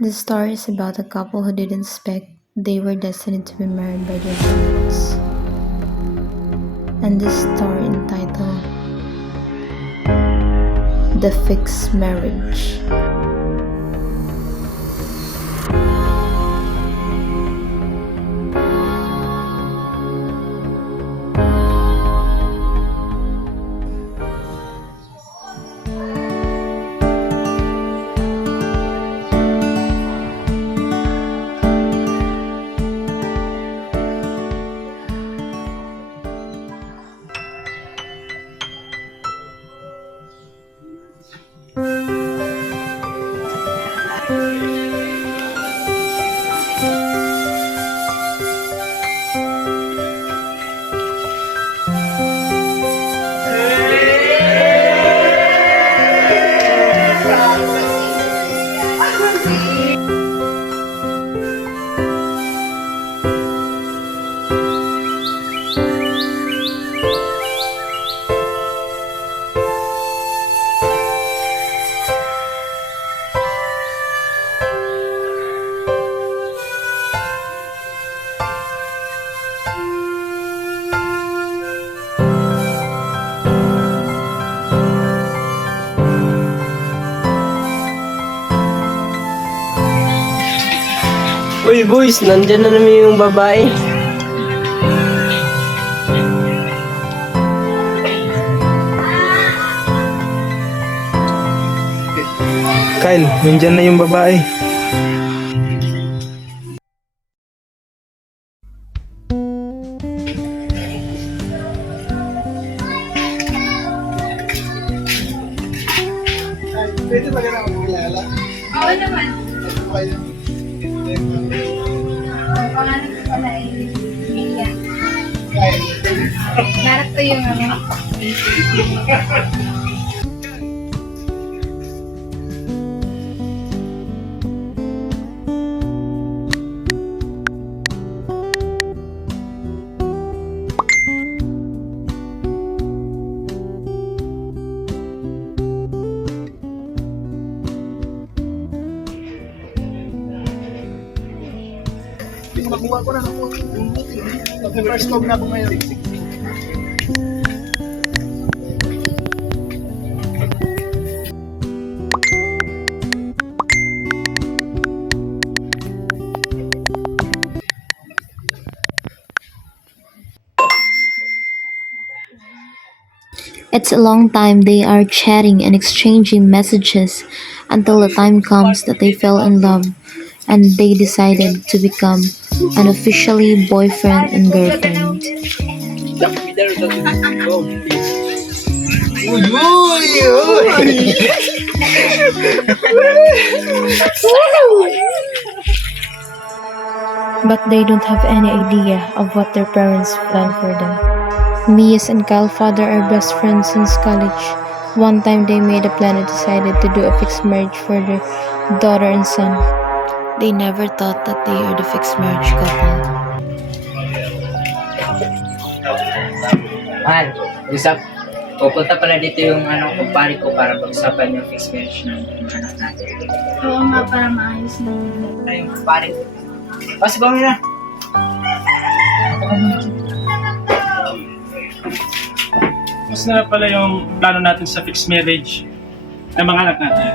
The story is about a couple who didn't expect they were destined to be married by their parents. And this story entitled The Fixed Marriage. Uy boys, nandyan na naman yung babae. Kyle, nandyan na yung babae. Pwede ba ganun ako kilala? Oo naman. Ang Ang pangalan ko pala ay Mia. Kyle. Narap ko yung ano. Makuha ko na ako. First time na ako ngayon. It's a long time they are chatting and exchanging messages until the time comes that they fell in love and they decided to become unofficially boyfriend and girlfriend. Uy! Uy! Uy! But they don't have any idea of what their parents plan for them. Mia's and Kyle's father are best friends since college. One time they made a plan and decided to do a fixed marriage for their daughter and son. They never thought that they are the fixed marriage couple. Mahal, pupunta pala dito yung kumpare ko para pag-usapan yung fixed marriage ng anak natin. Oo nga, para maayos na. Ano yung kumpare ko? Pasok kami na! Mas na pala yung plano natin sa fixed marriage ng mga anak natin.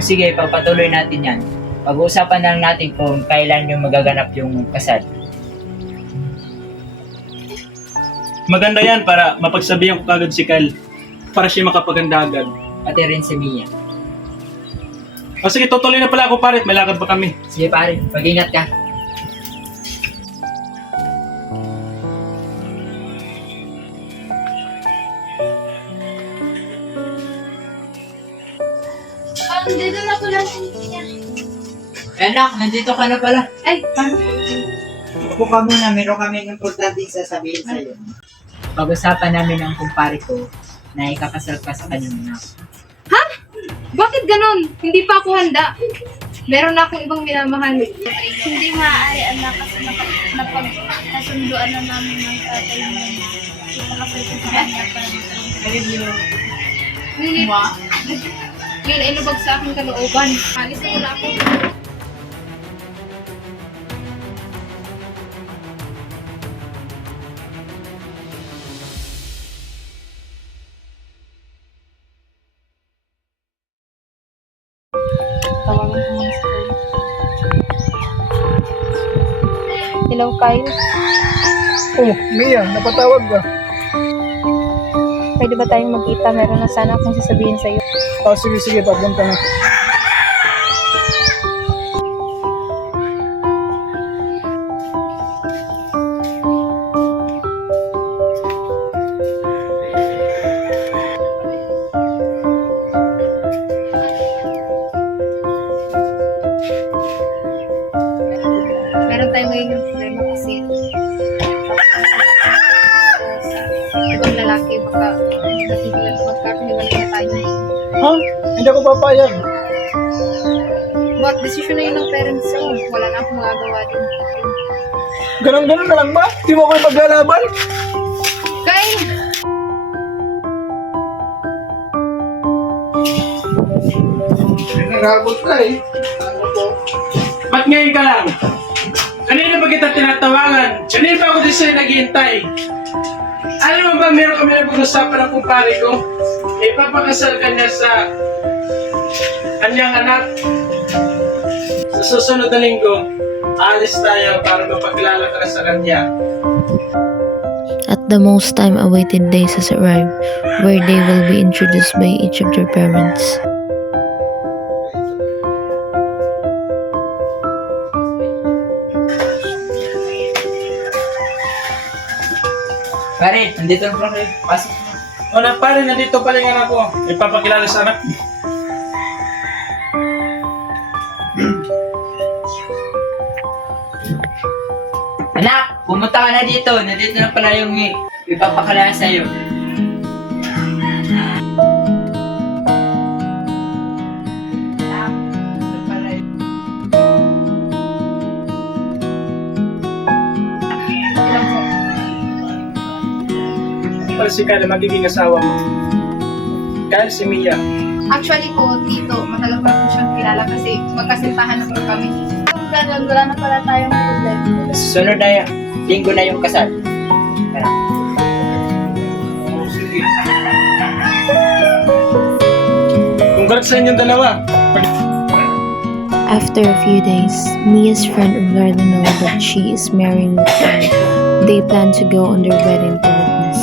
Sige, pagpatuloy natin yan. Pag-uusapan na lang natin kung kailan yung magaganap yung kasal. Maganda yan para mapagsabihan ko kagad si Kyle para siya makapaganda agad. Pati rin si Mia. O sige, tutuloy na pala ako pare, may lakad pa kami. Sige pare, mag-ingat ka. Dito na ko lang niya. Anak, nandito ka na pala. Ay, Upo ka muna, meron kami importante sasabihin sa'yo. Pag-usapan namin ang kumpare ko na ikakasal ka sa kanyang anak. bakit ganun? Hindi pa ako handa. Meron na akong ibang minamahal. Hindi maaari, anak, kasi napagkasunduan na namin ng tatay mo. Ipakasal ko sa kanya para Ngunit, yun ay lubag sa aking kalooban. Alis na muna ako. Tawagan ko muna si Kyle. Hello, Kyle. Oh, Mia, napatawag ka. Pwede ba tayong magkita? Meron na sana akong sasabihin sa'yo. Oh, sige, sige, papunta na. Meron tayong magiging problema kasi ibang lalaki baka magkakahiwalay na tayo. Ha? Hindi ako papayag. But decision na yun ng parents ko. Wala na akong magagawa din. Ganon-ganon na lang ba? Di mo ako maglalaban? Kyle! Nangabot ka eh. Ano po? Ba't ngayon ka lang? Kanina ba kita tinatawagan? Kanina pa ako din sa'yo naghihintay. Alam mo ba, meron kami na pag-usapan ng kumpare ko? Ipapakasal ka niya sa kanyang anak. Sa susunod na linggo, alis tayo para mapakilala ka na sa kanya. At the most time-awaited days has arrived, where they will be introduced by each of their parents. Pare, nandito na pala kayo. Pasok na. O na pare, nandito pala yung anak ko. Ipapakilala sa anak. Anak, pumunta ka na dito. Nandito na pala yung ipapakalala sa'yo. Anak, ito pala yun. Ilang po. Para si Kyle, magiging asawa mo. Kyle, si Mia. Actually po, Tito, matagal ko na po siyang kilala kasi magkasintahan na po kami. Kung ganun, wala na pala tayong problema. Sunod na yun. Linggo na yung kasal. Tara. Congrats sa inyong dalawa. After a few days, Mia's friend Eduardo know that she is marrying with Kyle. They plan to go on their wedding to witness.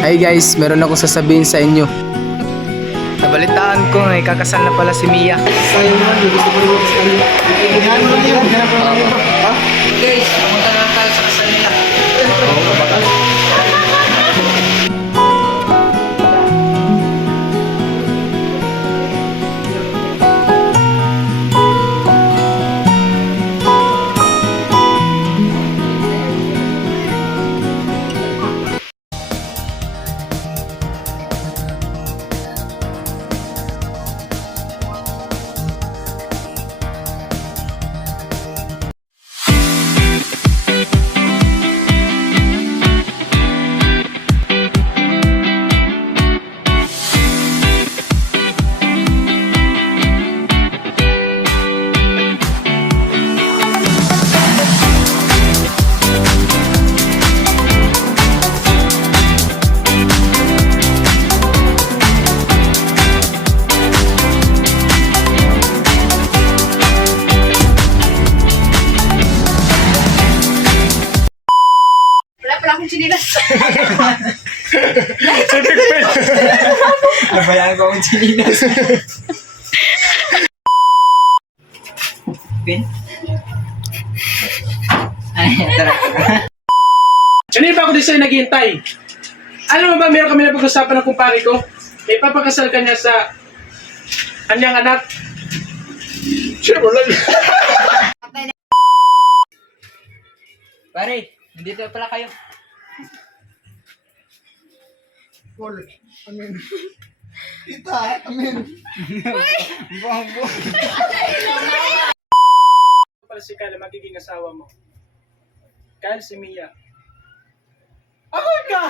Hi guys, meron ako sasabihin sa inyo. Nabalitaan ko na ikakasal na pala si Mia. Sayang naman, gusto ko naman sa kanya. Hinaan mo lang yun, hinaan mo lang yun. Ha? Guys, pumunta na lang tayo sa kasal nila. Wala pala akong chinilas. Nabayaan ko ang chinilas. Pin? Ay, tara. Kanina pa ako din sa'yo naghihintay. Alam mo ba, meron kami na pag-usapan ng kumpare ko? Ipapakasal ka niya sa kanyang anak. Sure, wala yun. Pare, nandito pala kayo. Paul, amin. Tita, amin. Para si Kyle, magiging asawa mo. Kyle, si Mia. Ako ka!